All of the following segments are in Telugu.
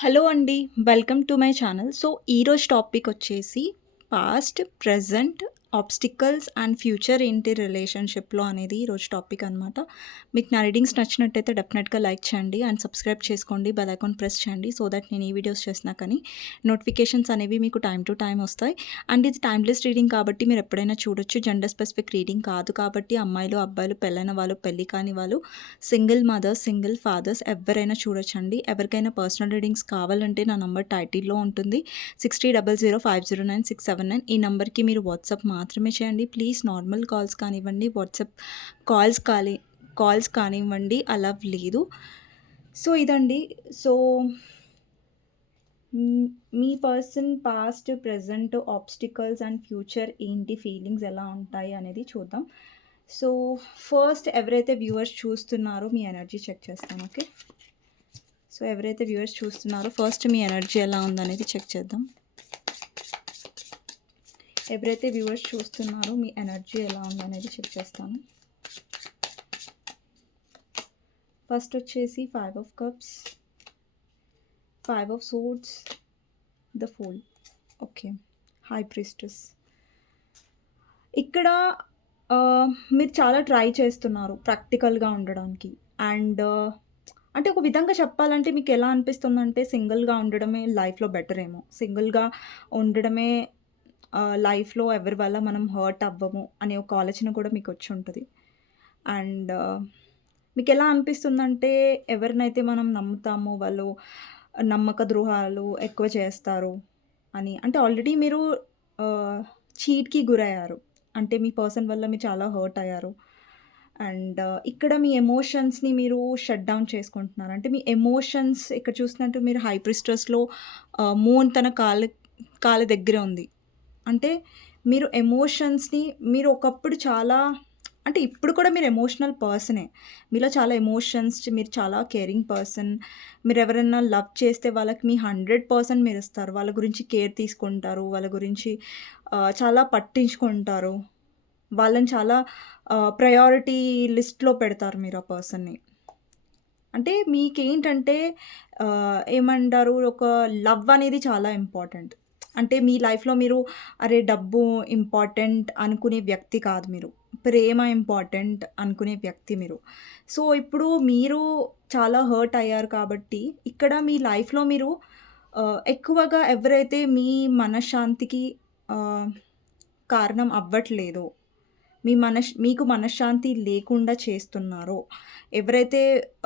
హలో అండి. Welcome to my channel. So, ఈరోజు టాపిక్ వచ్చేసి past, present, obstacles and future ఏంటి రిలేషన్‌షిప్‌లో అనేది ఈరోజు టాపిక్ అనమాట. మీకు నా రీడింగ్స్ నచ్చినట్టయితే డెఫినెట్‌గా లైక్ చేయండి అండ్ సబ్స్క్రైబ్ చేసుకోండి. బెల్ ఐకాన్ ప్రెస్ చేయండి. సో దట్ నేను ఏ వీడియోస్ చేసినా కానీ నోటిఫికేషన్స్ అనేవి మీకు టైమ్ టు టైమ్ వస్తాయి. అండ్ ఇది టైమ్‌లెస్ రీడింగ్ కాబట్టి మీరు ఎప్పుడైనా చూడొచ్చు. జెండర్ స్పెసిఫిక్ రీడింగ్ కాదు కాబట్టి అమ్మాయిలు, అబ్బాయిలు, పెళ్ళైన వాళ్ళు, పెళ్లి కాని వాళ్ళు, సింగిల్ మదర్స్, సింగిల్ ఫాదర్స్ ఎవరైనా చూడొచ్చండి. ఎవరికైనా పర్సనల్ రీడింగ్స్ కావాలంటే నా నంబర్ టైటిల్‌లో ఉంటుంది. 6000500967 ఈ నంబర్‌కి మీరు వాట్సాప్ మాత్రమే చేయండి. ప్లీజ్ నార్మల్ కాల్స్ కానివ్వండి, వాట్సాప్ కాల్స్ కాల్స్ కానివ్వండి అలౌ లేదు. సో ఇదండి. So me person past, present, obstacles and future ఏంటి, ఫీలింగ్స్ ఎలా ఉంటాయి అనేది చూద్దాం. సో ఫస్ట్ ఎవరైతే వ్యూవర్స్ చూస్తున్నారో మీ ఎనర్జీ చెక్ చేస్తాను. ఓకే. సో ఎవరైతే వ్యూవర్స్ చూస్తున్నారో ఫస్ట్ మీ ఎనర్జీ ఎలా ఉందనేది చెక్ చేద్దాం. ఎవరైతే వ్యూవర్స్ చూస్తున్నారో మీ ఎనర్జీ ఎలా ఉందనేది చెక్ చేస్తాను. ఫస్ట్ వచ్చేసి 5 of cups, 5 of swords, the fool. Okay. High priestess. ఇక్కడ మీరు చాలా ట్రై చేస్తున్నారు ప్రాక్టికల్‌గా ఉండడానికి. అండ్ అంటే ఒక విధంగా చెప్పాలంటే మీకు ఎలా అనిపిస్తుందంటే సింగిల్‌గా ఉండడమే లైఫ్‌లో బెటర్ ఏమో. సింగిల్‌గా ఉండడమే లైఫ్‌లో ఎవరి వల్ల మనం హర్ట్ అవ్వము అనే ఒక ఆలోచన కూడా మీకొచ్చుంటది. అండ్ మీకెలా అనిపిస్తుందంటే ఎవరినైతే మనం నమ్ముతామో వాళ్ళు నమ్మక ద్రోహాలు ఎక్కువ చేస్తారు అని. అంటే ఆల్రెడీ మీరు ఆహ్, చీట్‌కి గురయ్యారు. అంటే మీ పర్సన్ వల్ల మీరు చాలా హర్ట్ అయ్యారు. అండ్ ఇక్కడ మీ ఎమోషన్స్‌ని మీరు షట్ డౌన్ చేసుకుంటున్నారు. అంటే మీ ఎమోషన్స్ ఇక్కడ చూసినట్టు మీరు హై ప్రీస్టెస్‌లో మూన్ తన కాళ్ళ దగ్గరే ఉంది. అంటే మీరు ఎమోషన్స్‌ని మీరు ఒకప్పుడు చాలా అంటే ఇప్పుడు కూడా మీరు ఎమోషనల్ పర్సనే. మీలో చాలా ఎమోషన్స్ మీరు చాలా కేరింగ్ పర్సన్. మీరెవరైనా లవ్ చేస్తే వాళ్ళకి మీ 100% మీరిస్తారు. వాళ్ళ గురించి కేర్ తీసుకుంటారు. వాళ్ళ గురించి చాలా పట్టించుకుంటారు. వాళ్ళని చాలా ప్రయారిటీ లిస్ట్‌లో పెడతారు మీరు ఆ పర్సన్‌ని. అంటే మీకేంటంటే ఏమంటారు ఒక లవ్ అనేది చాలా ఇంపార్టెంట్. అంటే మీ లైఫ్‌లో మీరు అరే! డబ్బు ఇంపార్టెంట్ అనుకునే వ్యక్తి కాదు మీరు. ప్రేమ ఇంపార్టెంట్ అనుకునే వ్యక్తి మీరు. సో, ఇప్పుడు మీరు చాలా హర్ట్ అయ్యారు కాబట్టి ఇక్కడ మీ లైఫ్‌లో మీరు ఎక్కువగా ఎవరైతే మీ మనశ్శాంతికి ఆహ్, కారణం అవ్వట్లేదో మీకు మనశ్శాంతి లేకుండా చేస్తున్నారో, ఎవరైతే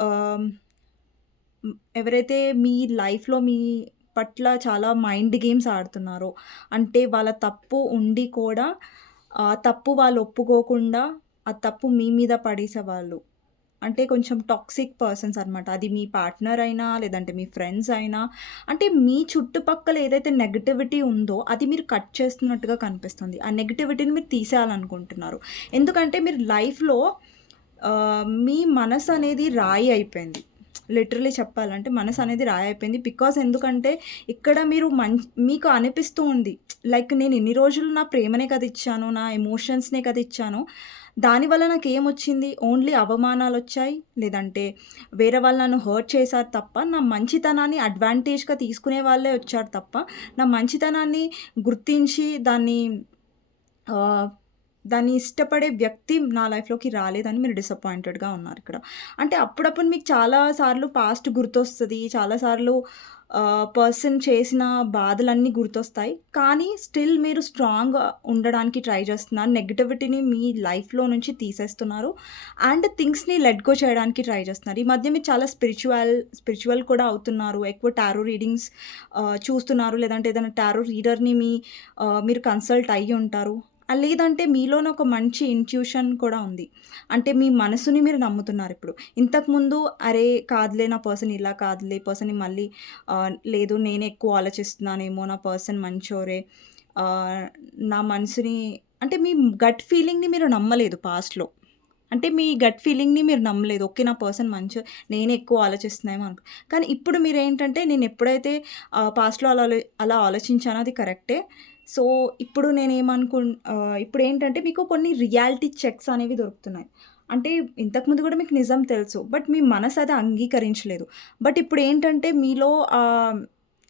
ఆహ్, ఎవరైతే మీ లైఫ్‌లో మీ పట్ల చాలా మైండ్ గేమ్స్ ఆడుతున్నారో, అంటే వాళ్ళ తప్పు ఉండి కూడా ఆ తప్పు వాళ్ళు ఒప్పుకోకుండా, ఆ తప్పు మీ మీద పడేసేవాళ్ళు. అంటే కొంచెం టాక్సిక్ పర్సన్స్ అనమాట. అది మీ పార్ట్నర్ అయినా, లేదంటే మీ ఫ్రెండ్స్ అయినా, అంటే మీ చుట్టుపక్కల ఏదైతే నెగటివిటీ ఉందో, అది మీరు కట్ చేస్తున్నట్టుగా కనిపిస్తుంది. ఆ నెగటివిటీని మీరు తీసేయాలనుకుంటున్నారు. ఎందుకంటే మీరు లైఫ్‌లో మీ మనసనేది రాయి అయిపోయింది. లిటరల్లీ చెప్పాలంటే మనసనేది రాయి అయిపోయింది. బికాజ్ ఎందుకంటే ఇక్కడ మీరు మీకు అనిపిస్తూ ఉంది. లైక్ నేను ఇన్ని రోజులు నా ప్రేమనే కదా ఇచ్చాను. నా ఎమోషన్స్‌నే కదా ఇచ్చాను. దానివల్ల నాకేమొచ్చింది? ఓన్లీ అవమానాలొచ్చాయి. లేదంటే వేరే వాళ్ళు నన్ను హర్ట్ చేశారు తప్ప, నా మంచితనాన్ని అడ్వాంటేజ్‌గా తీసుకునే వాళ్ళే వచ్చారు తప్ప, నా మంచితనాన్ని గుర్తించి ఆహ్, దాన్ని ఇష్టపడే వ్యక్తి నా లైఫ్‌లోకి రాలేదని మీరు డిసప్పాయింటెడ్‌గా ఉన్నారిక్కడ. అంటే అప్పుడప్పుడు మీకు చాలా సార్లు పాస్ట్ గుర్తొస్తది. చాలా సార్లు పర్సన్ చేసిన బాధలన్నీ గుర్తొస్తాయి. కానీ స్టిల్ మీరు స్ట్రాంగ్‌గా ఉండడానికి ట్రై చేస్తున్నారు. నెగటివిటీని మీ లైఫ్‌లో నుంచి తీసేస్తున్నారు. అండ్ థింగ్స్‌ని లెట్ గో చేయడానికి ట్రై చేస్తున్నారు. ఈ మధ్య మీరు చాలా స్పిరిచువల్ కూడా అవుతున్నారు. ఎక్కువ టారో రీడింగ్స్ చూస్తున్నారు. లేదంటే ఏదైనా టారో రీడర్‌ని మీరు కన్సల్ట్ అయ్యి ఉంటారు. లేదంటే మీలోనే ఒక మంచి ఇంట్యూషన్ కూడా ఉంది. అంటే మీ మనసుని మీరు నమ్ముతున్నారిప్పుడు. ఇంతకుముందు అరే! కాదులే నా పర్సన్ ఇలా కాదులే పర్సన్‌ని మళ్ళీ లేదు నేనే ఎక్కువ ఆలోచిస్తున్నానేమో నా పర్సన్ మంచోరే. ఆహ్, నా మనసుని అంటే మీ గట్ ఫీలింగ్‌ని మీరు నమ్మలేదు పాస్ట్‌లో. అంటే మీ గట్ ఫీలింగ్‌ని మీరు నమ్మలేదు. ఓకే. నా పర్సన్ నేనే ఎక్కువ ఆలోచిస్తున్నానేమో కానీ ఇప్పుడు మీరేంటంటే నేనెప్పుడైతే పాస్ట్‌లో అలా ఆలోచించానో అది కరెక్టే. సో, ఇప్పుడు ఇప్పుడేంటంటే మీకు కొన్ని రియాలిటీ చెక్స్ అనేవి దొరుకుతున్నాయి. అంటే ఇంతకుముందు గూడా మీకు నిజం తెలుసు. బట్ మీ మనసు అది అంగీకరించలేదు. బట్ ఇప్పుడేంటంటే మీలో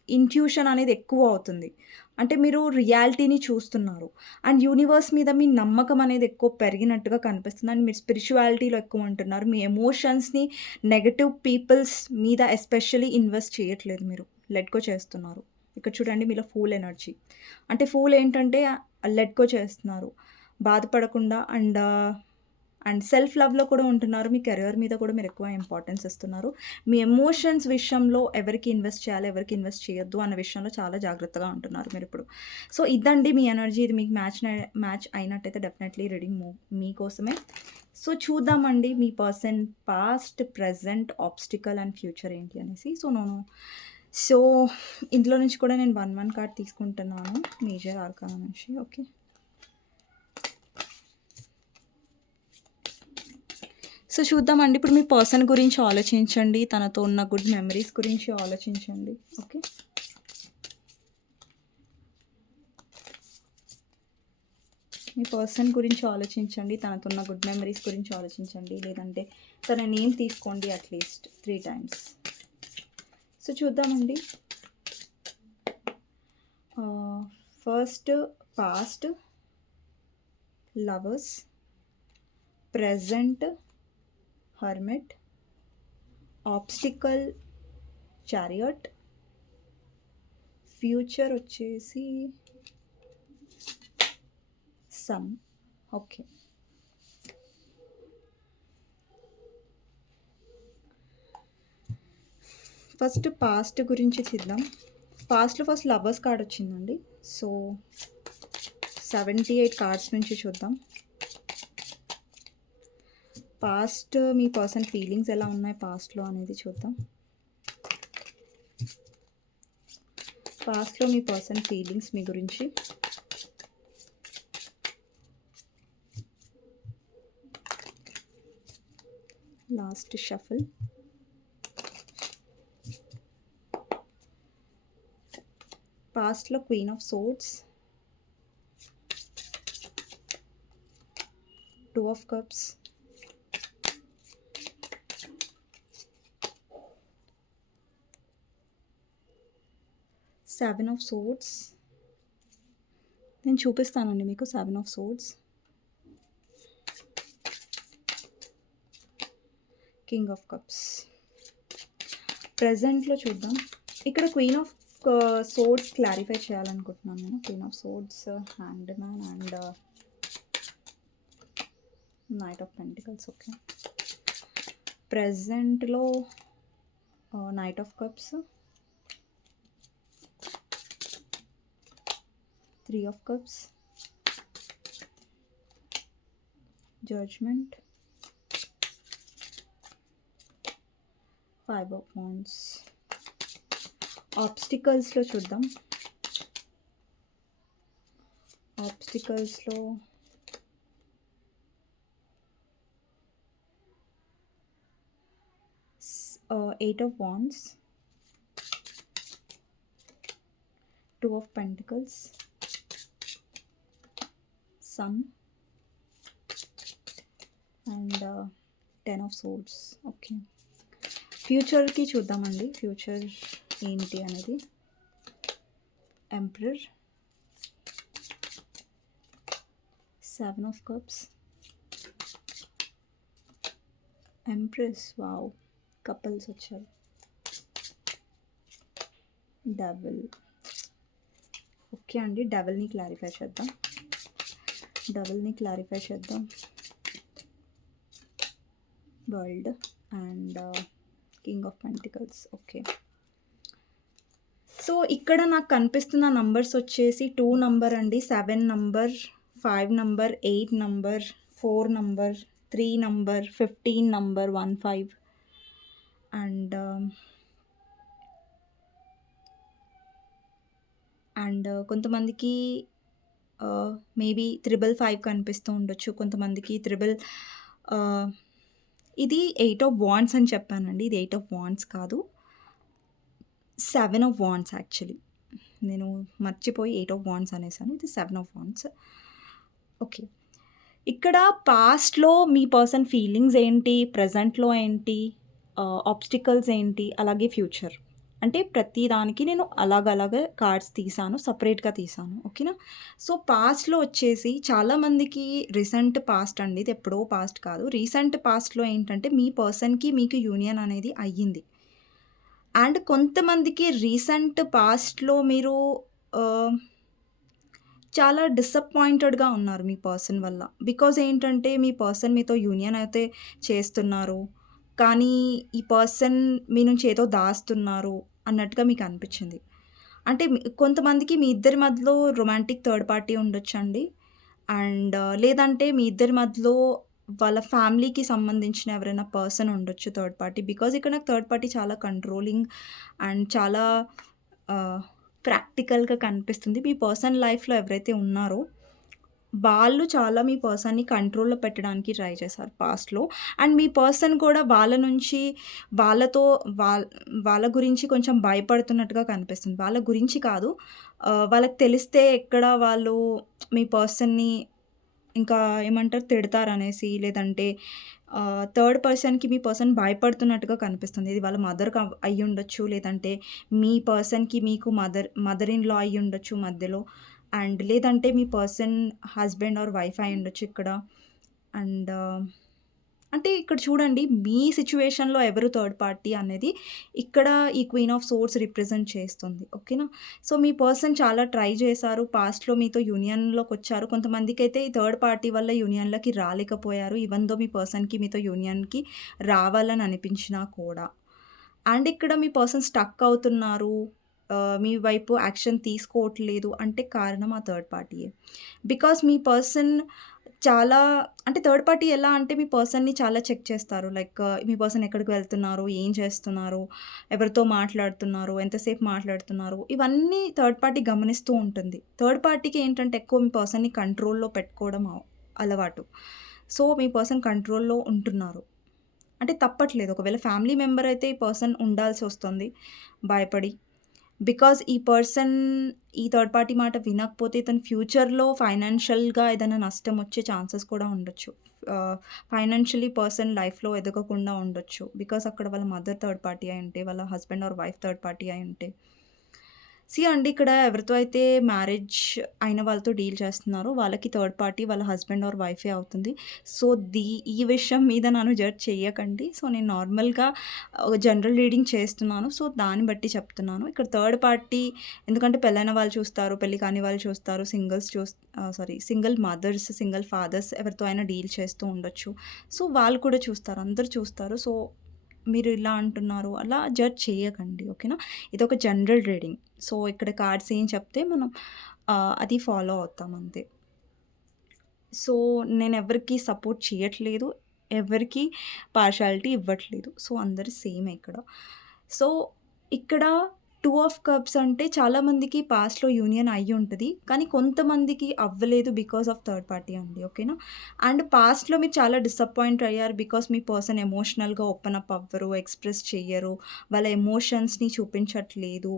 ఇంట్యూషన్ అనేది ఎక్కువ అవుతుంది. అంటే మీరు రియాలిటీని చూస్తున్నారు. అండ్ యూనివర్స్ మీద మీ నమ్మకం అనేది ఎక్కువ పెరిగినట్టుగా కనిపిస్తుంది. అండ్ మీరు స్పిరిచువాలిటీలో ఎక్కువ ఉంటున్నారు. మీ ఎమోషన్స్‌ని నెగెటివ్ పీపుల్స్ మీద ఎస్పెషల్లీ ఇన్వెస్ట్ చేయట్లేదు మీరు. లెట్ గో చేస్తున్నారు. ఇక్కడ చూడండి మీలో ఫూల్ ఎనర్జీ. అంటే ఫూల్ ఏంటంటే లెట్ గో చేస్తున్నారు. బాధపడకుండా అండ్ సెల్ఫ్ లవ్‌లో కూడా ఉంటున్నారు. మీ కెరియర్ మీద కూడా మీరు ఎక్కువ ఇంపార్టెన్స్ ఇస్తున్నారు. మీ ఎమోషన్స్ విషయంలో ఎవరికి ఇన్వెస్ట్ చేయాలి, ఎవరికి ఇన్వెస్ట్ చేయొద్దు అన్న విషయంలో చాలా జాగ్రత్తగా ఉంటున్నారు మీరిప్పుడు. సో, ఇదండి మీ ఎనర్జీ. ఇది మీకు మ్యాచ్ అయినట్టయితే డెఫినెట్‌లీ రీడింగ్ మీకోసమే. సో, చూద్దామండి మీ person past, present, obstacle and future ఏంటి అనేసి. సో, ఇందులో నుంచి కూడా నేను 1 కార్డ్ తీసుకుంటున్నాను. మేజర్ ఆర్కానా నుంచి. ఓకే. సో, చూద్దామండి. ఇప్పుడు మీ పర్సన్ గురించి ఆలోచించండి. తనతో ఉన్న గుడ్ మెమరీస్ గురించి ఆలోచించండి. ఓకే. మీ పర్సన్ గురించి ఆలోచించండి. తనతో ఉన్న గుడ్ మెమరీస్ గురించి ఆలోచించండి. లేదంటే తన నేమ్ తీసుకోండి అట్‌లీస్ట్ 3 టైమ్స్. సో, చూద్దామండి. First past, lovers, present, hermit, obstacle, chariot, future వచ్చేసి సన్. ఓకే. ఫస్ట్ పాస్ట్ గురించి చూద్దాం. పాస్ట్‌లో ఫస్ట్ లవర్స్ కార్డ్ వచ్చిందండి. సో, 78 కార్డ్స్ నుంచి చూద్దాం. పాస్ట్ మీ పర్సన్ ఫీలింగ్స్ ఎలా ఉన్నాయి పాస్ట్‌లో అనేది చూద్దాం. పాస్ట్‌లో మీ పర్సన్ ఫీలింగ్స్ మీ గురించి. Last shuffle. పాస్ట్‌లో queen of swords, 2 of cups, seven of swords. నేను చూపిస్తానండి మీకు 7 of swords, king of cups. ప్రెజెంట్లో చూద్దాం. ఇక్కడ క్వీన్ ఆఫ్ సోర్డ్స్ క్లారిఫై చేయాలనుకుంటున్నాను నేను. Queen of swords, hand man and knight of pentacles. Okay. ప్రెజెంట్లో knight of cups, 3 of cups, judgement, 5 of wands. ఆబ్స్టికల్స్లో చూద్దాం. ఆబ్స్టికల్స్లో eight of wands, 2 of pentacles, sun and 10 of swords. Okay. ఫ్యూచర్కి చూద్దామండి. ఫ్యూచర్ ఏంటి అనేది. Emperor, 7 of cups, empress. Wow, couples వచ్చారు. డబుల్. ఓకే అండి. డబుల్ని క్లారిఫై చేద్దాం. World and king of pentacles. Okay. So, ఇక్కడ నాకు కనిపిస్తున్న నంబర్స్ వచ్చేసి 2 నంబర్ అండి, 7 number, 5 number, 8 number, 4 number, 3 number, 15 number, 15 and కొంతమందికి మేబీ 555 కనిపిస్తూ ఉండొచ్చు. కొంతమందికి ఇది 8 ఆఫ్ వాండ్స్ అని చెప్పానండి. ఇది 8 ఆఫ్ వాండ్స్ కాదు, 7 ఆఫ్ వాండ్స్ యాక్చువల్లీ. నేను మర్చిపోయి 8 ఆఫ్ వాండ్స్ అనేసాను. ఇది 7 ఆఫ్ వాండ్స్. ఓకే. ఇక్కడ పాస్ట్‌లో మీ పర్సన్ ఫీలింగ్స్ ఏంటి? ప్రెజెంట్‌లో ఏంటి? ఆబ్స్టికల్స్ ఏంటి? అలాగే ఫ్యూచర్. అంటే ప్రతి దానికి నేను అలాగలాగా కార్డ్స్ తీశాను. సెపరేట్‌గా తీశాను. ఓకేనా? సో, పాస్ట్‌లో వచ్చేసి చాలామందికి రీసెంట్ పాస్ట్ అండి. ఇది ఎప్పుడో పాస్ట్ కాదు. రీసెంట్ పాస్ట్‌లో ఏంటంటే మీ పర్సన్‌కి మీకు యూనియన్ అనేది అయ్యింది. అండ్ కొంతమందికి రీసెంట్ పాస్ట్‌లో మీరు ఆహ్ చాలా డిసప్పాయింటెడ్‌గా ఉన్నారు మీ పర్సన్ వల్ల. బికాజ్ ఏంటంటే మీ పర్సన్ మీతో యూనియన్ అయితే చేస్తున్నారు. కానీ ఈ పర్సన్ మీ నుంచి ఏదో దాస్తున్నారు అన్నట్టుగా మీకు అనిపిచ్చింది. అంటే కొంతమందికి మీ ఇద్దరి మధ్యలో రొమాంటిక్ థర్డ్ పార్టీ ఉండొచ్చండి. అండ్ లేదంటే మీ ఇద్దరి మధ్యలో వాళ్ళ ఫ్యామిలీకి సంబంధించిన ఎవరైనా పర్సన్ ఉండొచ్చు థర్డ్ పార్టీ. బికాజ్ ఇక్కడ నాకు థర్డ్ పార్టీ చాలా కంట్రోలింగ్ అండ్ చాలా ఆహ్, ప్రాక్టికల్‌గా కనిపిస్తుంది. మీ పర్సన్ లైఫ్‌లో ఎవరైతే ఉన్నారో, వాళ్ళు చాలా మీ పర్సన్‌ని కంట్రోల్‌లో పెట్టడానికి ట్రై చేశారు పాస్ట్‌లో. అండ్ మీ పర్సన్ కూడా వాళ్ళ నుంచి వాళ్ళతో వాళ్ వాళ్ళ గురించి కొంచెం భయపడుతున్నట్టుగా కనిపిస్తుంది. వాళ్ళ గురించి కాదు. వాళ్ళకి తెలిస్తే ఎక్కడ వాళ్ళు మీ పర్సన్‌ని ఇంకా ఏమంటారు తిడతారనేసి, లేదంటే థర్డ్ పర్సన్‌కి మీ పర్సన్ భయపడుతున్నట్టుగా కనిపిస్తుంది. ఇది వాళ్ళ మదర్ అయ్యుండొచ్చు. లేదంటే మీ పర్సన్‌కి మీకు మదర్ ఇన్ లా అయ్యుండొచ్చు మధ్యలో. అండ్ లేదంటే మీ పర్సన్ హస్బెండ్ ఆర్ వైఫ్ అయ్యుండొచ్చు ఇక్కడ. అండ్ అంటే ఇక్కడ చూడండి మీ సిట్యుయేషన్‌లో ఎవరు థర్డ్ పార్టీ అనేది ఇక్కడ ఈ క్వీన్ ఆఫ్ సోర్డ్స్ రిప్రజెంట్ చేస్తుంది. ఓకేనా? సో, మీ పర్సన్ చాలా ట్రై చేశారు. పాస్ట్‌లో మీతో యూనియన్‌లోకొచ్చారు. కొంతమందికైతే ఈ థర్డ్ పార్టీ వల్ల యూనియన్‌లోకి రాలేకపోయారు. ఈవెన్ దో మీ పర్సన్‌కి మీతో యూనియన్‌కి రావాలని అనిపించినా కూడా. అండ్ ఇక్కడ మీ పర్సన్ స్టక్ అవుతున్నారు. మీ వైపు యాక్షన్ తీసుకోవట్లేదు అంటే కారణం ఆ థర్డ్ పార్టీయే. బికాజ్ మీ పర్సన్ చాలా అంటే థర్డ్ పార్టీ ఎలా అంటే మీ పర్సన్‌ని చాలా చెక్ చేస్తారు. లైక్ మీ పర్సన్ ఎక్కడికి వెళ్తున్నారు? ఏం చేస్తున్నారు? ఎవరితో మాట్లాడుతున్నారు? ఎంతసేపు మాట్లాడుతున్నారు? ఇవన్నీ థర్డ్ పార్టీ గమనిస్తూ ఉంటుంది. థర్డ్ పార్టీకి ఏంటంటే ఎక్కువ మీ పర్సన్‌ని కంట్రోల్‌లో పెట్టుకోవడం అలవాటు. సో, మీ పర్సన్ కంట్రోల్‌లో ఉంటున్నారు. అంటే తప్పట్లేదు. ఒకవేళ ఫ్యామిలీ మెంబర్ అయితే ఈ పర్సన్ ఉండాల్సొస్తుంది భయపడి. బికాజ్ ఈ పర్సన్ ఈ థర్డ్ పార్టీ మాట వినకపోతే ఇతను ఫ్యూచర్‌లో ఫైనాన్షియల్‌గా ఏదైనా నష్టమొచ్చే ఛాన్సెస్ కూడా ఉండొచ్చు. ఆహ్, ఫైనాన్షియల్లీ పర్సన్ లైఫ్‌లో ఎదగకుండా ఉండొచ్చు. బికాజ్ అక్కడ వాళ్ళ మదర్ థర్డ్ పార్టీ అయుంటే, వాళ్ళ husband or wife third party అయుంటే. అండి ఇక్కడ ఎవరితో అయితే మ్యారేజ్ అయిన వాళ్ళతో డీల్ చేస్తున్నారో వాళ్ళకి థర్డ్ పార్టీ వాళ్ళ హస్బెండ్ ఆర్ వైఫే అవుతుంది. సో, ఈ విషయం మీద నన్ను జడ్జ్ చెయ్యకండి. సో, నేను నార్మల్‌గా జనరల్ రీడింగ్ చేస్తున్నాను. సో, దాన్ని బట్టి చెప్తున్నాను. ఇక్కడ థర్డ్ పార్టీ ఎందుకంటే పెళ్ళైన వాళ్ళు చూస్తారు, పెళ్లి కాని వాళ్ళు చూస్తారు, సింగిల్ మదర్స్, సింగిల్ ఫాదర్స్ ఎవరితో అయినా డీల్ చేస్తూ ఉండొచ్చు. సో, వాళ్ళు కూడా చూస్తారు. అందరూ చూస్తారు. సో, మీరు ఇలా అంటున్నారు అలా జడ్జ్ చేయకండి. ఓకేనా? ఇదొక జనరల్ రీడింగ్. సో, ఇక్కడ కార్డ్స్ ఏం చెప్తే మనం అది ఫాలో అవుతాం అంతే. సో, నేనెవ్వరికీ సపోర్ట్ చేయట్లేదు. ఎవరికీ పార్షియాలిటీ ఇవ్వట్లేదు. సో, అందరూ సేమే ఇక్కడ. సో, ఇక్కడ 2 ఆఫ్ కప్స్ అంటే చాలామందికి పాస్ట్‌లో యూనియన్ అయ్యుంటది. కానీ కొంతమందికి అవ్వలేదు బికాస్ ఆఫ్ థర్డ్ పార్టీ అండి. ఓకేనా? అండ్ పాస్ట్‌లో మీరు చాలా డిసప్పాయింట్ అయ్యారు. బికాస్ మీ పర్సన్ ఎమోషనల్‌గా ఓపెన్ అప్ అవ్వరు, ఎక్స్‌ప్రెస్ చెయ్యరు. వాళ్ళ ఎమోషన్స్‌ని చూపించట్లేదు.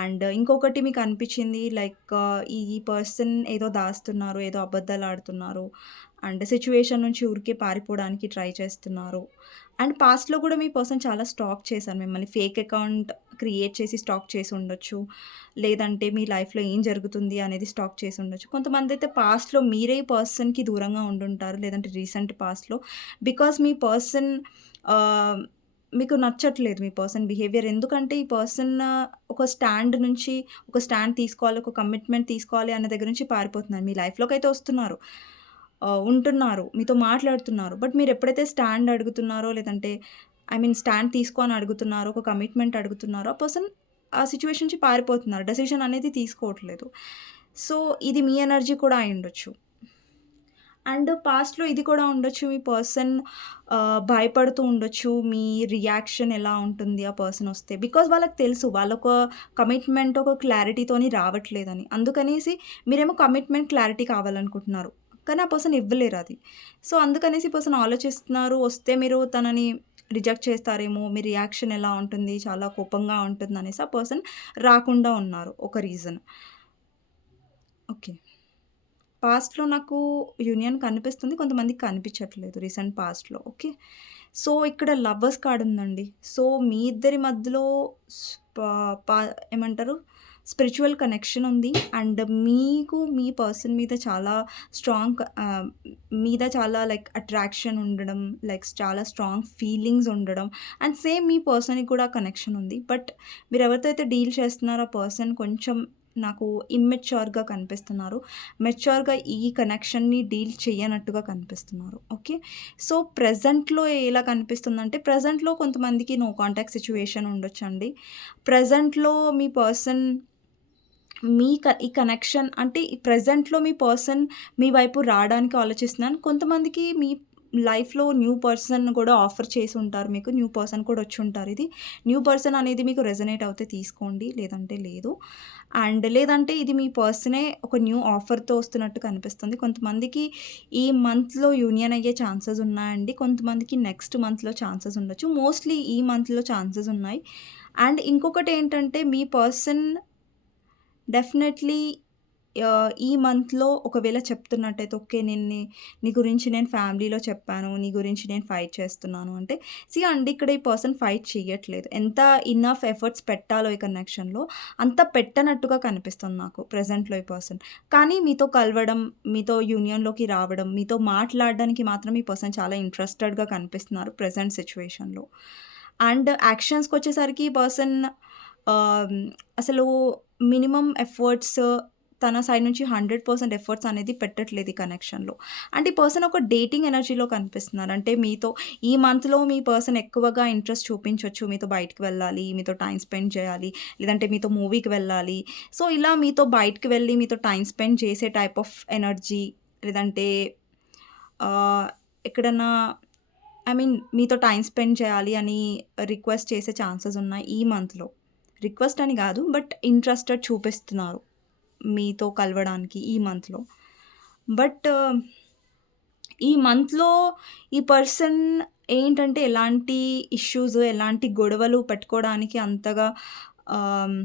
అండ్ ఇంకొకటి మీకు అనిపిచ్చింది లైక్ ఈ పర్సన్ ఏదో దాస్తున్నారు, ఏదో అబద్దాలాడుతున్నారు. అండ్ సిట్యుయేషన్ నుంచి ఊరికే పారిపోవడానికి ట్రై చేస్తున్నారు. అండ్ పాస్ట్‌లో కూడా మీ పర్సన్ చాలా స్టాక్ చేశారు మిమ్మల్ని. ఫేక్ అకౌంట్ క్రియేట్ చేసి స్టాక్ చేసుండొచ్చు. లేదంటే మీ లైఫ్‌లో ఏం జరుగుతుంది అనేది స్టాక్ చేసుండొచ్చు. కొంతమందైతే పాస్ట్‌లో మీరే ఈ పర్సన్‌కి దూరంగా ఉండుంటారు. లేదంటే రీసెంట్ పాస్ట్‌లో. బికాజ్ మీ పర్సన్ ఆహ్, మీకు నచ్చట్లేదు మీ పర్సన్ బిహేవియర్. ఎందుకంటే ఈ పర్సన్ ఒక స్టాండ్ నుంచి ఒక స్టాండ్ తీసుకోవాలి, ఒక కమిట్మెంట్ తీసుకోవాలి అన్న దగ్గర నుంచి పారిపోతున్నారు. మీ లైఫ్‌లోకైతే వస్తున్నారు. ఉంటున్నారు. మీతో మాట్లాడుతున్నారు. బట్ మీరెప్పుడైతే స్టాండ్ అడుగుతున్నారో లేదంటే స్టాండ్ తీసుకో అని అడుగుతున్నారో, ఒక కమిట్మెంట్ అడుగుతున్నారో, ఆ పర్సన్ ఆ సిట్యుయేషన్ నుంచి పారిపోతున్నారు. డెసిషన్ అనేది తీసుకోవట్లేదు. సో, ఇది మీ ఎనర్జీ కూడా అయ్యుండొచ్చు. అండ్ పాస్ట్‌లో ఇది కూడా ఉండొచ్చు. మీ పర్సన్ భయపడుతూ ఉండొచ్చు. మీ రియాక్షన్ ఎలా ఉంటుంది ఆ పర్సనొస్తే. బికాజ్ వాళ్ళకి తెలుసు. వాళ్ళొక కమిట్మెంట్, ఒక క్లారిటీతోని రావట్లేదని. అందుకనేసి మీరేమో కమిట్మెంట్, క్లారిటీ కావాలనుకుంటున్నారు. కానీ ఆ పర్సన్ ఇవ్వలేరది. సో, అందుకనేసి ఈ పర్సన్ ఆలోచిస్తున్నారు. వస్తే మీరు తనని రిజెక్ట్ చేస్తారేమో, మీ రియాక్షన్ ఎలా ఉంటుంది, చాలా కోపంగా ఉంటుందనేసి ఆ పర్సన్ రాకుండా ఉన్నారు ఒక రీజన్. ఓకే. పాస్ట్‌లో నాకు యూనియన్ కనిపిస్తుంది. కొంతమందికి కనిపించట్లేదు రీసెంట్ పాస్ట్‌లో. ఓకే. సో, ఇక్కడ లవర్స్ కార్డ్ ఉందండి. సో, మీ ఇద్దరి మధ్యలో స్ పా పా ఏమంటారు? స్పిరిచ్యువల్ కనెక్షన్ ఉంది. అండ్ మీకు మీ పర్సన్ మీద చాలా మీద చాలా లైక్ అట్రాక్షన్ ఉండడం, లైక్ చాలా స్ట్రాంగ్ ఫీలింగ్స్ ఉండడం అండ్ సేమ్ మీ పర్సన్‌కి కూడా కనెక్షన్ ఉంది. బట్ మీరు ఎవరితో అయితే డీల్ చేస్తున్నారో ఆ పర్సన్ కొంచెం నాకు ఇమ్మెచ్యూర్‌గా కనిపిస్తున్నారు. మెచ్యూర్‌గా ఈ కనెక్షన్‌ని డీల్ చెయ్యనట్టుగా కనిపిస్తున్నారు. ఓకే. సో, ప్రెజెంట్‌లో ఎలా కనిపిస్తుందంటే, ప్రెజెంట్‌లో కొంతమందికి నో కాంటాక్ట్ సిట్యుయేషన్ ఉండొచ్చండి. ప్రెజెంట్‌లో మీ పర్సన్ ఈ కనెక్షన్ అంటే ఈ ప్రెజెంట్‌లో మీ పర్సన్ మీ వైపు రాడానికి ఆలోచిస్తున్నాను. కొంతమందికి మీ లైఫ్‌లో న్యూ పర్సన్ కూడా ఆఫర్ చేసుంటారు మీకు. న్యూ పర్సన్ కూడా వచ్చుంటారు. ఇది న్యూ పర్సన్ అనేది మీకు రెజొనేట్ అవుతే తీసుకోండి. లేదంటే లేదు. అండ్ లేదంటే ఇది మీ పర్సనే ఒక న్యూ ఆఫర్‌తో వస్తున్నట్టు కనిపిస్తుంది. కొంతమందికి ఈ మంత్‌లో యూనియన్ అయ్యే ఛాన్సెస్ ఉన్నాయండి. కొంతమందికి నెక్స్ట్ మంత్‌లో ఛాన్సెస్ ఉండొచ్చు. మోస్ట్‌లీ ఈ మంత్‌లో ఛాన్సెస్ ఉన్నాయి. అండ్ ఇంకొకటేంటంటే మీ పర్సన్ డెఫినెట్‌లీ ఈ మంత్‌లో ఒకవేళ చెప్తున్నట్టయితే ఓకే. నీ గురించి నేను ఫ్యామిలీలో చెప్పాను. నీ గురించి నేను ఫైట్ చేస్తున్నాను అంటే అండి ఇక్కడ ఈ పర్సన్ ఫైట్ చెయ్యట్లేదు. ఎంత ఇనఫ్ ఎఫర్ట్స్ పెట్టాలో ఈ కనెక్షన్‌లో అంత పెట్టనట్టుగా కనిపిస్తుంది నాకు ప్రెజెంట్‌లో ఈ పర్సన్. కానీ మీతో కలవడం, మీతో యూనియన్‌లోకి రావడం, మీతో మాట్లాడడానికి మాత్రం ఈ పర్సన్ చాలా ఇంట్రెస్టెడ్‌గా కనిపిస్తున్నారు ప్రెజెంట్ సిట్యుయేషన్‌లో. అండ్ యాక్షన్స్‌కొచ్చేసరికి ఈ పర్సన్ ఆహ్, అసలు మినిమమ్ ఎఫర్ట్స్ తన సైడ్ నుంచి 100% ఎఫర్ట్స్ అనేది పెట్టట్లేదు ఈ కనెక్షన్‌లో. అంటే ఈ పర్సన్ ఒక డేటింగ్ ఎనర్జీలో కనిపిస్తున్నారు. అంటే మీతో ఈ మంత్‌లో మీ పర్సన్ ఎక్కువగా ఇంట్రెస్ట్ చూపించొచ్చు. మీతో బయటికి వెళ్ళాలి, మీతో టైమ్ స్పెండ్ చేయాలి, లేదంటే మీతో మూవీకి వెళ్ళాలి. సో, ఇలా మీతో బయటికి వెళ్ళి మీతో టైమ్ స్పెండ్ చేసే టైప్ ఆఫ్ ఎనర్జీ లేదంటే ఆహ్, ఎక్కడన్నా మీతో టైమ్ స్పెండ్ చేయాలి అని రిక్వెస్ట్ చేసే ఛాన్సెస్ ఉన్నాయి ఈ మంత్‌లో. రిక్వెస్ట్ అని గాదు. బట్ ఇంట్రెస్టెడ్ చూపిస్తున్నారు మీతో కలవడానికి ఈ మంత్‌లో. బట్ ఈ మంత్‌లో ఈ పర్సన్ ఏంటంటే ఎలాంటి ఇష్యూస్, ఎలాంటి గొడవలు పెట్టుకోవడానికి అంతగా ఆహ్,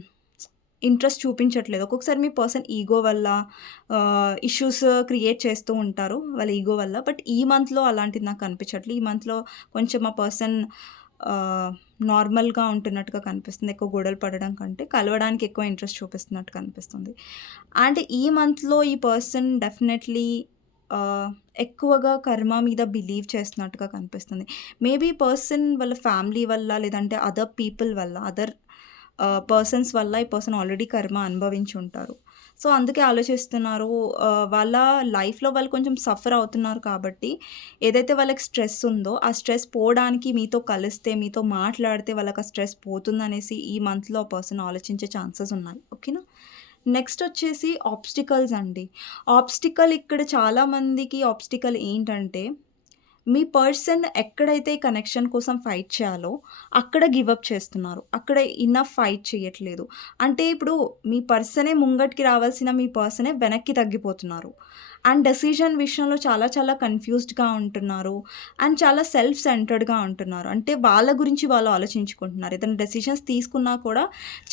ఇంట్రెస్ట్ చూపించట్లేదు. ఒక్కొక్కసారి మీ పర్సన్ ఈగో వల్ల ఇష్యూస్ క్రియేట్ చేస్తూ ఉంటారు. వాళ్ళ ఈగో వల్ల. బట్ ఈ మంత్‌లో అలాంటిది నాకు కనిపించట్లేదు. ఈ మంత్‌లో కొంచెం ఆ పర్సన్ ఆహ్, నార్మల్‌గా ఉంటున్నట్టుగా కనిపిస్తుంది. ఎక్కువ గొడవలు పడడం కంటే కలవడానికి ఎక్కువ ఇంట్రెస్ట్ చూపిస్తున్నట్టు కనిపిస్తుంది. అండ్ ఈ మంత్‌లో ఈ పర్సన్ డెఫినెట్‌లీ ఆహ్, ఎక్కువగా కర్మ మీద బిలీవ్ చేస్తున్నట్టుగా కనిపిస్తుంది. మేబీ పర్సన్ వాళ్ళ ఫ్యామిలీ వల్ల లేదంటే అదర్ పీపుల్ వల్ల పర్సన్స్ వల్ల ఈ పర్సన్ ఆల్రెడీ కర్మ అనుభవించి ఉంటారు. సో, అందుకే ఆలోచిస్తున్నారు. వాళ్ళ లైఫ్‌లో వాళ్ళు కొంచెం సఫర్ అవుతున్నారు కాబట్టి, ఏదైతే వాళ్ళకి స్ట్రెస్ ఉందో, ఆ స్ట్రెస్ పోవడానికి మీతో కలిస్తే, మీతో మాట్లాడితే వాళ్ళకి ఆ స్ట్రెస్ పోతుందనేసి ఈ మంత్‌లో ఆ పర్సన్ ఆలోచించే ఛాన్సెస్ ఉన్నాయి. ఓకేనా? నెక్స్ట్ వచ్చేసి ఆబ్స్టికల్స్ అండి. ఇక్కడ చాలా మందికి ఆబ్స్టికల్ ఏంటంటే మీ పర్సన్ ఎక్కడైతే ఈ కనెక్షన్ కోసం ఫైట్ చేయాలో, అక్కడ గివ్ అప్ చేస్తున్నారు. అక్కడ ఇనఫ్ ఫైట్ చేయట్లేదు. అంటే ఇప్పుడు మీ పర్సనే ముంగటికి రావాల్సిన మీ పర్సనే వెనక్కి తగ్గిపోతున్నారు. అండ్ డెసిషన్ విషయంలో చాలా చాలా కన్‌ఫ్యూజ్డ్‌గా ఉంటున్నారు. అండ్ చాలా సెల్ఫ్ సెంటర్డ్‌గా ఉంటున్నారు. అంటే వాళ్ళ గురించి వాళ్ళు ఆలోచించుకుంటున్నారు. ఏదైనా డెసిషన్స్ తీసుకున్నా కూడా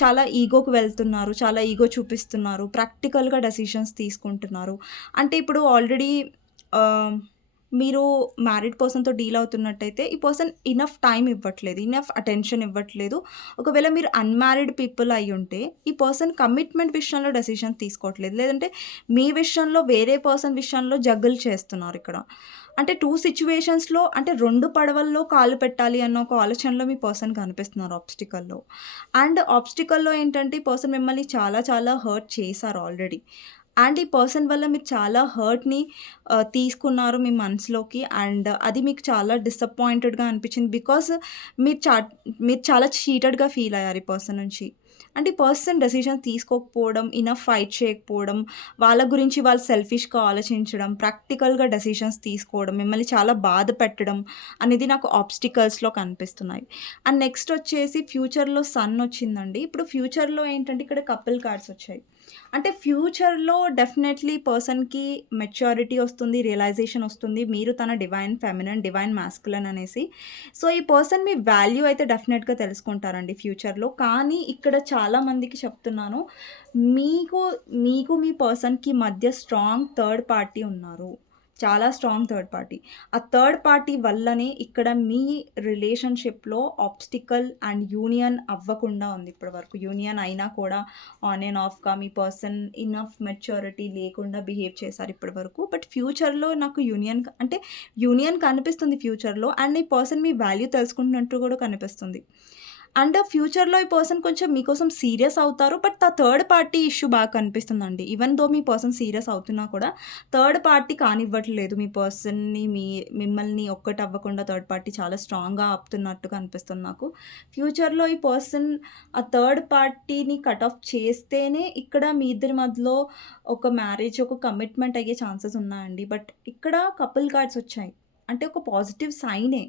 చాలా ఈగోకి వెళ్తున్నారు. చాలా ఈగో చూపిస్తున్నారు. ప్రాక్టికల్‌గా డెసిషన్స్ తీసుకుంటున్నారు. అంటే ఇప్పుడు ఆల్రెడీ ఆహ్ మీరు మ్యారీడ్ పర్సన్‌తో డీల్ అవుతున్నట్టయితే, ఈ పర్సన్ ఇనఫ్ టైమ్ ఇవ్వట్లేదు. ఇనఫ్ అటెన్షన్ ఇవ్వట్లేదు. ఒకవేళ మీరు అన్‌మ్యారీడ్ పీపుల్ అయ్యుంటే, ఈ పర్సన్ కమిట్మెంట్ విషయంలో డెసిషన్ తీసుకోవట్లేదు. లేదంటే మీ విషయంలో వేరే పర్సన్ విషయంలో జగ్గులు చేస్తున్నారిక్కడ. అంటే 2 సిట్యుయేషన్స్‌లో అంటే 2 పడవల్లో కాలు పెట్టాలి అన్న ఒక ఆలోచనలో మీ పర్సన్ కనిపిస్తున్నారు ఆబ్స్టికల్‌లో. అండ్ ఆబ్స్టికల్‌లో ఏంటంటే, ఈ పర్సన్ మిమ్మల్ని చాలా చాలా హర్ట్ చేశారు ఆల్రెడీ. అండ్ ఈ పర్సన్ వల్ల మీరు చాలా హర్ట్‌ని తీసుకున్నారు మీ మనసులోకి. అండ్ అది మీకు చాలా డిసప్పాయింటెడ్‌గా అనిపించింది. బికాజ్ మీరు చా మీరు చాలా చీటెడ్‌గా ఫీల్ అయ్యారు ఈ పర్సన్ నుంచి. అంటే ఈ పర్సన్ డెసిషన్ తీసుకోకపోవడం, ఇనఫ్ ఫైట్ చేయకపోవడం, వాళ్ళ గురించి వాళ్ళు సెల్ఫిష్‌గా ఆలోచించడం, ప్రాక్టికల్‌గా డెసిషన్స్ తీసుకోవడం, మిమ్మల్ని చాలా బాధ పెట్టడం అనేది నాకు ఆబ్స్టికల్స్‌లో కనిపిస్తున్నాయి. అండ్ నెక్స్ట్ వచ్చేసి ఫ్యూచర్‌లో సన్ వచ్చిందండి. ఇప్పుడు ఫ్యూచర్‌లో ఏంటంటే ఇక్కడ కపుల్ కార్డ్స్ వచ్చాయి. అంటే ఫ్యూచర్‌లో డెఫినెట్లీ పర్సన్‌కి మెచ్యూరిటీ వస్తుంది, రియలైజేషన్ వస్తుంది. మీరు తన డివైన్ ఫెమినిన్, డివైన్ మాస్కులిన్ అనేసి. సో, ఈ పర్సన్ మీ వాల్యూ అయితే డెఫినెట్‌గా తెలుసుకుంటారండి ఫ్యూచర్‌లో. కానీ ఇక్కడ చాలా మందికి చెప్తున్నాను. మీకు, మీకు మీ పర్సన్‌కి మధ్య స్ట్రాంగ్ థర్డ్ పార్టీ ఉన్నారు. చాలా స్ట్రాంగ్ థర్డ్ పార్టీ. ఆ థర్డ్ పార్టీ వల్లనే ఇక్కడ మీ రిలేషన్‌షిప్‌లో ఆబ్స్టికల్ అండ్ యూనియన్ అవ్వకుండా ఉంది ఇప్పటి వరకు. యూనియన్ అయినా కూడా ఆన్ అండ్ ఆఫ్‌గా మీ పర్సన్ ఇనఫ్ మెచ్యూరిటీ లేకుండా బిహేవ్ చేశారు ఇప్పటి వరకు. బట్ ఫ్యూచర్‌లో నాకు అంటే యూనియన్ కనిపిస్తుంది ఫ్యూచర్‌లో. అండ్ ఈ పర్సన్ మీ వాల్యూ తెలుసుకుంటున్నట్టు కూడా కనిపిస్తుంది. అండ్ ఫ్యూచర్‌లో ఈ పర్సన్ కొంచెం మీకోసం సీరియస్ అవుతారు. బట్ ఆ థర్డ్ పార్టీ ఇష్యూ బాగా కనిపిస్తుందండి. ఈవెన్ దో మీ పర్సన్ సీరియస్ అవుతున్నా కూడా థర్డ్ పార్టీ కానివ్వట్లేదు. మీ పర్సన్‌ని మిమ్మల్ని ఒక్కటవ్వకుండా థర్డ్ పార్టీ చాలా స్ట్రాంగ్‌గా ఆపుతున్నట్టుగా అనిపిస్తుంది నాకు. ఫ్యూచర్‌లో ఈ పర్సన్ ఆ థర్డ్ పార్టీని కట్ ఆఫ్ చేస్తేనే ఇక్కడ మీ ఇద్దరి మధ్యలో ఒక మ్యారేజ్, ఒక కమిట్మెంట్ అయ్యే ఛాన్సెస్ ఉన్నాయండి. బట్ ఇక్కడ కపుల్ కార్డ్స్ వచ్చాయి. అంటే ఒక పాజిటివ్ సైనే.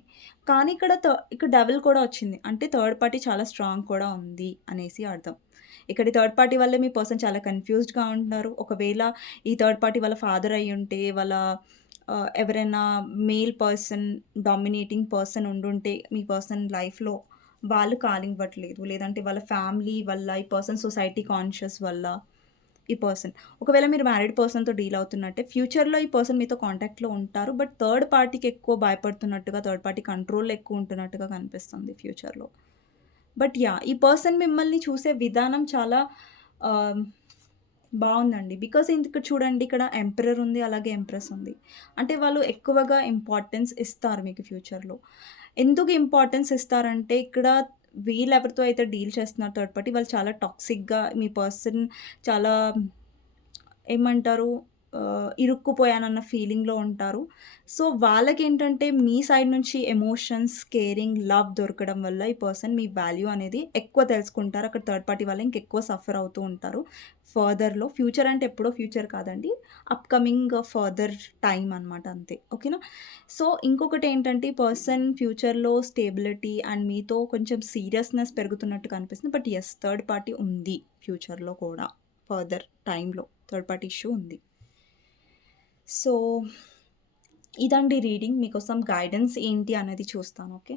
కానీ ఇక్కడ డెవిల్ కూడా వచ్చింది. అంటే థర్డ్ పార్టీ చాలా స్ట్రాంగ్ కూడా ఉంది అనేసి అర్థం. ఇక్కడ ఈ థర్డ్ పార్టీ వల్లే మీ పర్సన్ చాలా కన్‌ఫ్యూజ్డ్‌గా ఉంటున్నారు. ఒకవేళ ఈ థర్డ్ పార్టీ వాళ్ళ ఫాదర్ అయ్యుంటే, వాళ్ళ ఎవరైనా మేల్ పర్సన్, డామినేటింగ్ పర్సన్ ఉండుంటే మీ పర్సన్ లైఫ్‌లో వాళ్ళు కానివ్వట్లేదు. లేదంటే వాళ్ళ ఫ్యామిలీ వల్ల, ఈ పర్సన్ సొసైటీ కాన్షియస్ వల్ల ఈ పర్సన్. ఒకవేళ మీరు మ్యారీడ్ పర్సన్‌తో డీల్ అవుతున్నట్టే ఫ్యూచర్‌లో ఈ పర్సన్ మీతో కాంటాక్ట్‌లో ఉంటారు. బట్ థర్డ్ పార్టీకి ఎక్కువ భయపడుతున్నట్టుగా, థర్డ్ పార్టీ కంట్రోల్‌లో ఎక్కువ ఉంటున్నట్టుగా కనిపిస్తుంది ఫ్యూచర్‌లో. But yeah! ఈ పర్సన్ మిమ్మల్ని చూసే విధానం చాలా ఆహ్, బావుందండి. బికాజ్ ఇక్కడ చూడండి, ఇక్కడ ఎంపరర్ ఉంది. అలాగే ఎంప్రెస్ ఉంది. అంటే వాళ్ళు ఎక్కువగా ఇంపార్టెన్స్ ఇస్తారు మీకు ఫ్యూచర్‌లో. ఎందుకు ఇంపార్టెన్స్ ఇస్తారంటే ఇక్కడ వీళ్ళెవరితో అయితే డీల్ చేస్తున్నారో థర్డ్ పార్టీ వాళ్ళు చాలా టాక్సిక్‌గా మీ పర్సన్ చాలా ఏమంటారు ఇరుక్కుపోయానన్న ఫీలింగ్‌లో ఉంటారు. సో, వాళ్ళకేంటంటే మీ సైడ్ నుంచి ఎమోషన్స్, కేరింగ్, లవ్ దొరకడం వల్ల ఈ పర్సన్ మీ వాల్యూ అనేది ఎక్కువ తెలుసుకుంటారు. అక్కడ థర్డ్ పార్టీ వాళ్ళు ఇంకెక్కువ సఫర్ అవుతూ ఉంటారు. ఫర్దర్‌లో ఫ్యూచర్ అంటే ఎప్పుడో ఫ్యూచర్ కాదండి. అప్‌కమింగ్ ఫర్దర్ టైమ్ అనమాట అంతే. ఓకేనా? సో, ఇంకొకటేంటంటే ఈ పర్సన్ ఫ్యూచర్‌లో స్టేబిలిటీ అండ్ మీతో కొంచెం సీరియస్‌నెస్ పెరుగుతున్నట్టు కనిపిస్తుంది. బట్ యెస్, థర్డ్ పార్టీ ఉంది ఫ్యూచర్‌లో కూడా. ఫర్దర్ టైమ్‌లో థర్డ్ పార్టీ ఇష్యూ ఉంది. సో, ఇదండి రీడింగ్. మీకోసం గైడెన్స్ ఏంటి అనేది చూస్తాను. ఓకే.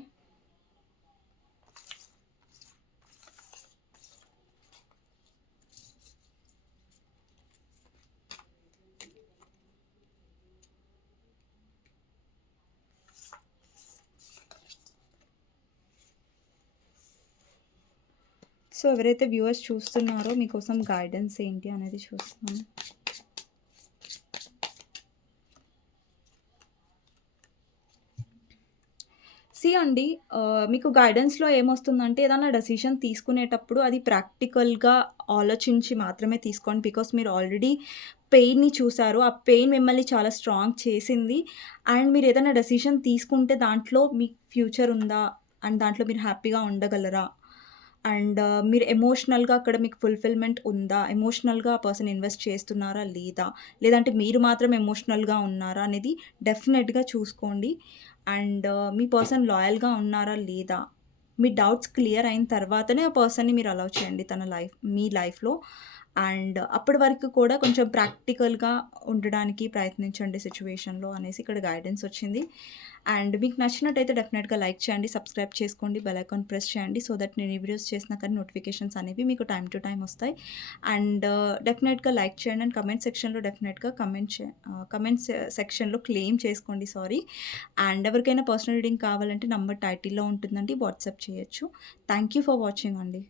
సో, ఎవరైతే వ్యూవర్స్ చూస్తున్నారో మీకోసం గైడెన్స్ ఏంటి అనేది చూస్తున్నాను. అండి, మీకు గైడెన్స్‌లో ఏమొస్తుందంటే ఏదైనా డెసిషన్ తీసుకునేటప్పుడు అది ప్రాక్టికల్‌గా ఆలోచించి మాత్రమే తీసుకోండి. బికాజ్ మీరు ఆల్రెడీ పెయిన్‌ని చూసారు. ఆ పెయిన్ మిమ్మల్ని చాలా స్ట్రాంగ్ చేసింది. అండ్ మీరు ఏదైనా డెసిషన్ తీసుకుంటే దాంట్లో మీకు ఫ్యూచర్ ఉందా? అండ్ దాంట్లో మీరు హ్యాపీగా ఉండగలరా? అండ్ మీరు ఎమోషనల్‌గా అక్కడ మీకు ఫుల్‌ఫిల్‌మెంట్ ఉందా? ఎమోషనల్‌గా ఆ పర్సన్ ఇన్వెస్ట్ చేస్తున్నారా? లేదా? లేదంటే మీరు మాత్రం ఎమోషనల్‌గా ఉన్నారా? అనేది డెఫినెట్‌గా చూసుకోండి. అండ్ మీ పర్సన్ లాయల్‌గా ఉన్నారా? లేదా? మీ డౌట్స్ క్లియర్ అయిన తర్వాతనే ఆ పర్సన్‌ని మీరు అలౌ చేయండి మీ లైఫ్‌లో. అండ్ అప్పటి వరకు కూడా కొంచెం ప్రాక్టికల్‌గా ఉండడానికి ప్రయత్నించండి సిట్యుయేషన్‌లో అనేసి ఇక్కడ గైడెన్స్ వచ్చింది. అండ్ మీకు నచ్చినట్టయితే డెఫినెట్‌గా లైక్ చేయండి, సబ్స్క్రైబ్ చేసుకోండి, బెల్ ఐకాన్ ప్రెస్ చేయండి. సో దట్ నేను ఈ వీడియోస్ చేసినా కానీ నోటిఫికేషన్స్ అనేవి మీకు టైమ్ టు టైమ్ వస్తాయి. అండ్ డెఫినెట్‌గా లైక్ చేయండి అండ్ కమెంట్ సెక్షన్‌లో డెఫినెట్‌గా కమెంట్ సెక్షన్‌లో క్లెయిమ్ చేసుకోండి, సారీ. అండ్ ఎవరికైనా పర్సనల్ రీడింగ్ కావాలంటే నంబర్ టైటిల్‌లో ఉంటుందండి, వాట్సాప్ చేయొచ్చు. థ్యాంక్ యూ ఫర్ వాచింగ్ అండి.